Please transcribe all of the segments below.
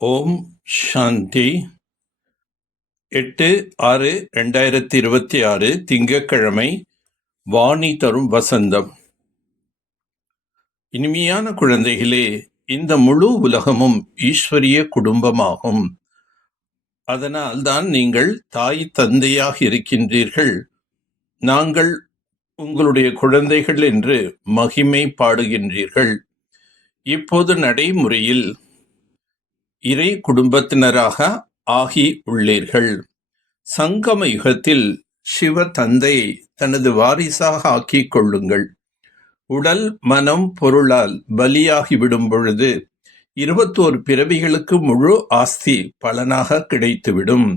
ஓம் சாந்தி. 8/6/2026 திங்கட்கிழமை. வாணி தரும் வசந்தம். இனிமையான குழந்தைகளே, இந்த முழு உலகமும் ஈஸ்வரிய குடும்பமாகும். அதனால் தான் நீங்கள் தாய் தந்தையாக இருக்கின்றீர்கள். நாங்கள் உங்களுடைய குழந்தைகள் என்று மகிமை பாடுகின்றீர்கள். இப்போது நடைமுறையில் இறை குடும்பத்தினராக ஆகி உள்ளீர்கள். சங்கம யுகத்தில் சிவ தந்தையை தனது வாரிசாக ஆக்கிக் கொள்ளுங்கள். உடல் மனம் பொருளால் பலியாகிவிடும் பொழுது 21 பிறவிகளுக்கு முழு ஆஸ்தி பலனாக கிடைத்துவிடும்.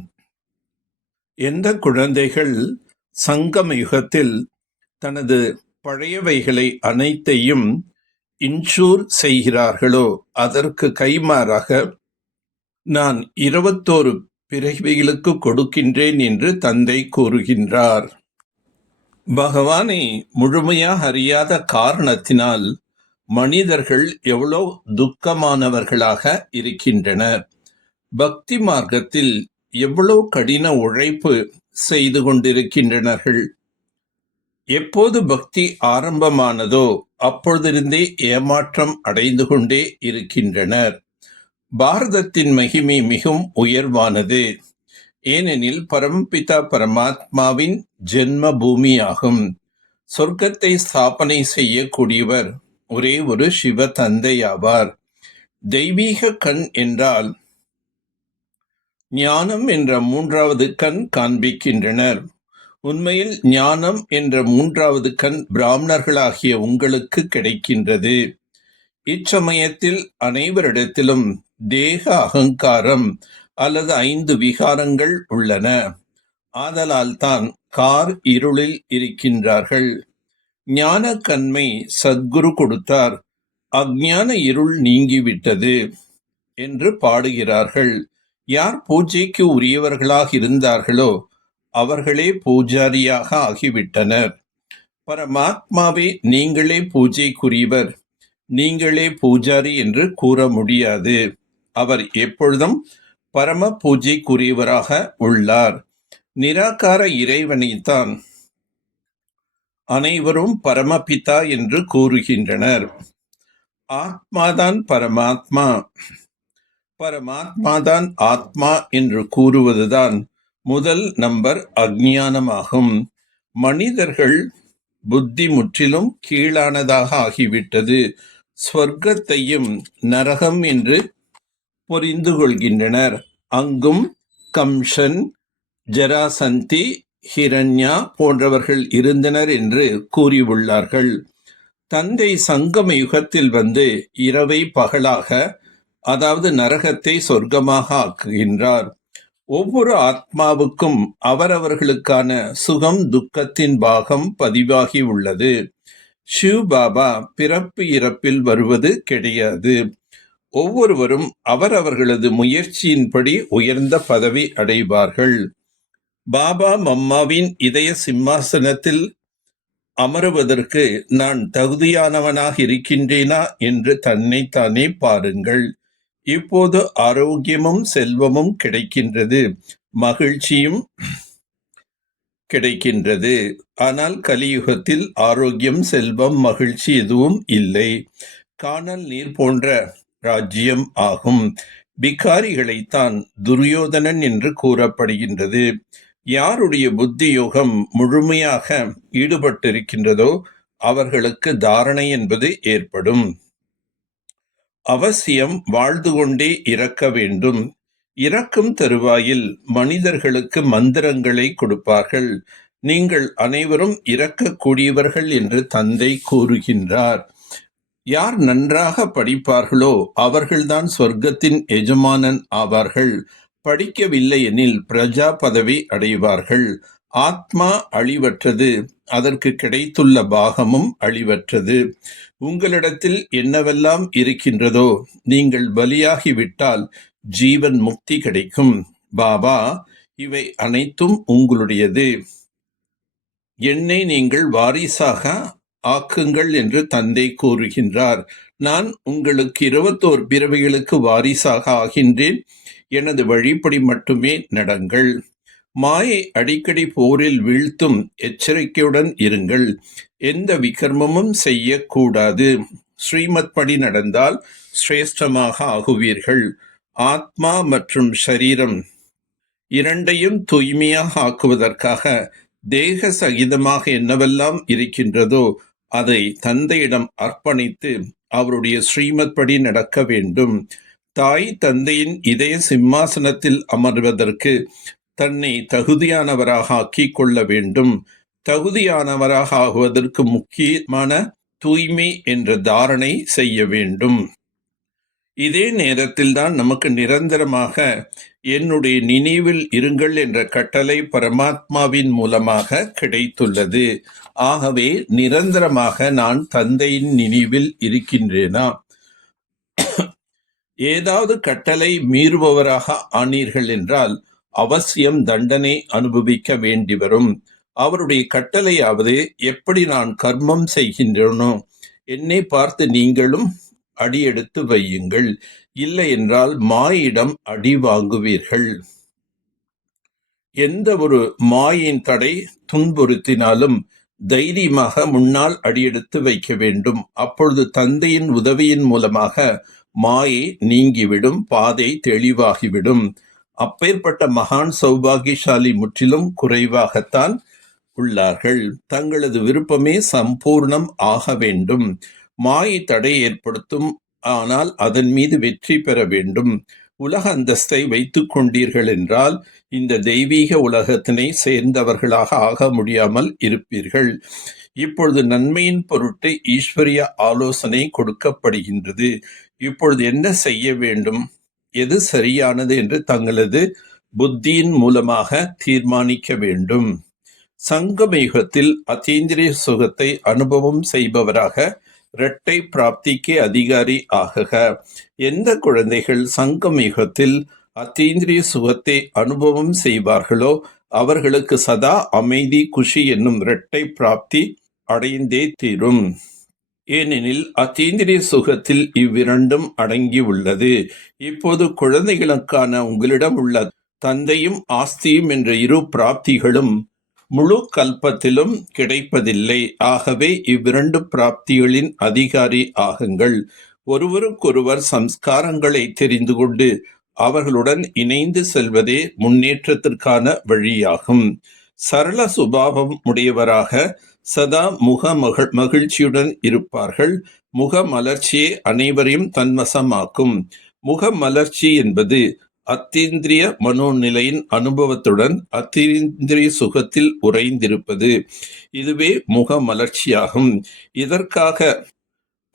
எந்த குழந்தைகள் சங்கம யுகத்தில் தனது பழையவைகளை அனைத்தையும் இன்சூர் செய்கிறார்களோ அதற்கு கைமாறாக நான் 21 பிறவிகளுக்கு கொடுக்கின்றேன் என்று தந்தை கூறுகின்றார். பகவானை முழுமையாக அறியாத காரணத்தினால் மனிதர்கள் எவ்வளோ துக்கமானவர்களாக இருக்கின்றனர். பக்தி மார்க்கத்தில் எவ்வளவு கடின உழைப்பு செய்து கொண்டிருக்கின்றனர்கள். எப்போது பக்தி ஆரம்பமானதோ அப்பொழுதிருந்தே ஏமாற்றம் அடைந்து கொண்டே இருக்கின்றனர். பாரதத்தின் மகிமை மிகவும் உயர்வானது. ஏனெனில் பரமபிதா பரமாத்மாவின் ஜென்ம பூமியாகும். சொர்க்கத்தை ஸ்தாபனை செய்யக்கூடியவர் ஒரே ஒரு சிவ தந்தையாவார். தெய்வீக கண் என்றால் ஞானம் என்ற 3வது கண் காண்பிக்கின்றனர். உண்மையில் ஞானம் என்ற 3வது கண் பிராமணர்களாகிய உங்களுக்கு கிடைக்கின்றது. இச்சமயத்தில் அனைவரிடத்திலும் தேக அகங்காரம் அல்லது 5 விகாரங்கள் உள்ளன. ஆதலால் தான் கார் இருளில் இருக்கின்றார்கள். ஞான கண்மை சத்குரு கொடுத்தார். அஞ்ஞான இருள் நீங்கிவிட்டது என்று பாடுகிறார்கள். யார் பூஜைக்கு உரியவர்களாக இருந்தார்களோ அவர்களே பூஜாரியாக ஆகிவிட்டனர். பரமாத்மாவே நீங்களே பூஜைக்குரியவர், நீங்களே பூஜாரி என்று கூற முடியாது. அவர் எப்பொழுதும் பரம பூஜைக்குரியவராக உள்ளார். நிராகார இறைவனைத்தான் அனைவரும் பரமபிதா என்று கூறுகின்றனர். ஆத்மாதான் பரமாத்மா, பரமாத்மாதான் ஆத்மா என்று கூறுவதுதான் முதல் நம்பர் அஞ்ஞானமாகும். மனிதர்கள் புத்தி முற்றிலும் கீழானதாக ஆகிவிட்டது. ஸ்வர்க்கத்தையும் நரகம் என்று புரிந்து கொள்கின்றனர். அங்கும் கம்சன், ஜராசந்தி, ஹிரண்யா போன்றவர்கள் இருந்தனர் என்று கூறியுள்ளார்கள். தந்தை சங்கம யுகத்தில் வந்து இரவை பகலாக, அதாவது நரகத்தை சொர்க்கமாக ஆக்குகின்றார். ஒவ்வொரு ஆத்மாவுக்கும் அவரவர்களுக்கான சுகம் துக்கத்தின் பாகம் பதிவாகி உள்ளது. சிவ் பாபா பிறப்பு இறப்பில் வருவது கிடையாது. ஒவ்வொருவரும் அவரவர்களது முயற்சியின்படி உயர்ந்த பதவி அடைவார்கள். பாபா மம்மாவின் இதய சிம்மாசனத்தில் அமருவதற்கு நான் தகுதியானவனாக இருக்கின்றேனா என்று தன்னைத்தானே பாருங்கள். இப்போது ஆரோக்கியமும் செல்வமும் கிடைக்கின்றது, மகிழ்ச்சியும் கிடைக்கின்றது. ஆனால் கலியுகத்தில் ஆரோக்கியம், செல்வம், மகிழ்ச்சி எதுவும் இல்லை. காணல் நீர் போன்ற ராஜ்யம் ஆகும். பிகாரிகளைத்தான் துரியோதனன் என்று கூறப்படுகின்றது. யாருடைய புத்தி யோகம் முழுமையாக ஈடுபட்டிருக்கின்றதோ அவர்களுக்கு தாரணை என்பது ஏற்படும். அவசியம் வாழ்ந்து கொண்டே இறக்க வேண்டும். இறக்கும் தருவாயில் மனிதர்களுக்கு மந்திரங்களை கொடுப்பார்கள். நீங்கள் அனைவரும் இறக்கக்கூடியவர்கள் என்று தந்தை கூறுகின்றார். யார் நன்றாக படிப்பார்களோ அவர்கள்தான் சொர்க்கத்தின் எஜமானன் ஆவார்கள். படிக்கவில்லை எனில் பிரஜா பதவி அடைவார்கள். ஆத்மா அழிவற்றது, அதற்கு கிடைத்துள்ள பாகமும் அழிவற்றது. உங்களிடத்தில் என்னவெல்லாம் இருக்கின்றதோ நீங்கள் பலியாகிவிட்டால் ஜீவன் முக்தி கிடைக்கும். பாபா, இவை அனைத்தும் உங்களுடையது, என்னை நீங்கள் வாரிசாக ஆக்குங்கள் என்று தந்தை கூறுகின்றார். நான் உங்களுக்கு 21 பிறவிகளுக்கு வாரிசாக ஆகின்றேன். எனது வழிப்படி மட்டுமே நடங்கள். மாயை அடிக்கடி போரில் வீழ்த்தும். எச்சரிக்கையுடன் இருங்கள். எந்த விகர்மமும் செய்யக்கூடாது. ஸ்ரீமத் படி நடந்தால் சிரேஷ்டமாக ஆகுவீர்கள். ஆத்மா மற்றும் சரீரம் இரண்டையும் தூய்மையாக ஆக்குவதற்காக தேக சகிதமாக என்னவெல்லாம் இருக்கின்றதோ அதை தந்தையிடம் அர்ப்பணித்து அவருடைய ஸ்ரீமத் படி நடக்க வேண்டும். தாய் தந்தையின் இதய சிம்மாசனத்தில் அமர்வதற்கு தன்னை தகுதியானவராக ஆக்கிக் கொள்ள வேண்டும். தகுதியானவராக ஆகுவதற்கு முக்கியமான தூய்மை என்ற தாரணை செய்ய வேண்டும். இதே நேரத்தில் தான் நமக்கு நிரந்தரமாக என்னுடைய நினைவில் இருங்கள் என்ற கட்டளை பரமாத்மாவின் மூலமாக கிடைத்துள்ளது. ஆகவே நிரந்தரமாக நான் தந்தையின் நினைவில் இருக்கின்றேனா? ஏதாவது கட்டளை மீறுபவராக ஆனீர்கள் என்றால் அவசியம் தண்டனை அனுபவிக்க வேண்டி வரும். அவருடைய கட்டளையாவது, எப்படி நான் கர்மம் செய்கின்றேனோ என்னை பார்த்து நீங்களும் அடியெடுத்து வையுங்கள், இல்லை என்றால் மாயிடம் அடி வாங்குவீர்கள். எந்த ஒரு மாயின் தடை துன்புறுத்தினாலும் தைரியமாக முன்னால் அடியெடுத்து வைக்க வேண்டும். அப்பொழுது தந்தையின் உதவியின் மூலமாக மாயை நீங்கிவிடும், பாதை தெளிவாகிவிடும். அப்பேற்பட்ட மகான் சௌபாகியசாலி முற்றிலும் குறைவாகத்தான் உள்ளார்கள். தங்களது விருப்பமே சம்பூர்ணம் ஆக வேண்டும். மாயை தடை ஏற்படுத்தும், ஆனால் அதன் மீது வெற்றி பெற வேண்டும். உலக அந்தஸ்தை வைத்துக் கொண்டீர்கள் என்றால் இந்த தெய்வீக உலகத்தினை சேர்ந்தவர்களாக ஆக முடியாமல் இருப்பீர்கள். இப்பொழுது நன்மையின் பொருட்டு ஈஸ்வரிய ஆலோசனை கொடுக்கப்படுகின்றது. இப்பொழுது என்ன செய்ய வேண்டும், எது சரியானது என்று தங்களது புத்தியின் மூலமாக தீர்மானிக்க வேண்டும். சங்கமயுகத்தில் அத்தீந்திரிய சுகத்தை அனுபவம் செய்பவராக இரட்டை பிராப்திக்கு அதிகாரி ஆகுக. எந்த குழந்தைகள் சங்கமயுகத்தில் அத்தீந்திரிய சுகத்தை அனுபவம் செய்வார்களோ அவர்களுக்கு சதா அமைதி, குஷி என்னும் இரட்டை பிராப்தி அடைந்தே தீரும். ஏனெனில் அத்தீந்திரிய சுகத்தில் இவ்விரண்டும் அடங்கி உள்ளது. இப்போது குழந்தைகளுக்கான உங்களிடம் உள்ள தந்தையும் ஆஸ்தியும் என்ற இரு பிராப்திகளும் முழு கல்பத்திலும் கிடைப்பதில்லை. ஆகவே இவ்விரண்டு பிராப்திகளின் அதிகாரி ஆகுங்கள். ஒருவருக்கொருவர் சம்ஸ்காரங்களை தெரிந்து கொண்டு அவர்களுடன் இணைந்து செல்வதே முன்னேற்றத்திற்கான வழியாகும். சரள சுபாவம் உடையவராக சதா மகிழ்ச்சியுடன் இருப்பார்கள். முக மலர்ச்சியே அனைவரையும் தன்வசமாக்கும். முக மலர்ச்சி என்பது அத்தீந்திரிய மனோநிலையின் அனுபவத்துடன் அத்தீந்திரிய சுகத்தில் உறைந்திருப்பது. இதுவே முக மலர்ச்சியாகும். இதற்காக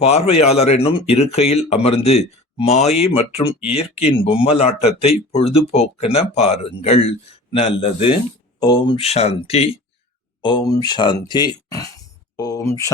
பார்வையாளர் என்னும் இருக்கையில் அமர்ந்து மாயை மற்றும் இயற்கையின் பொம்மலாட்டத்தை பொழுதுபோக்கென பாருங்கள். நல்லது. ஓம் சாந்தி. ஓம் சாந்தி. ஓம் சாந்தி.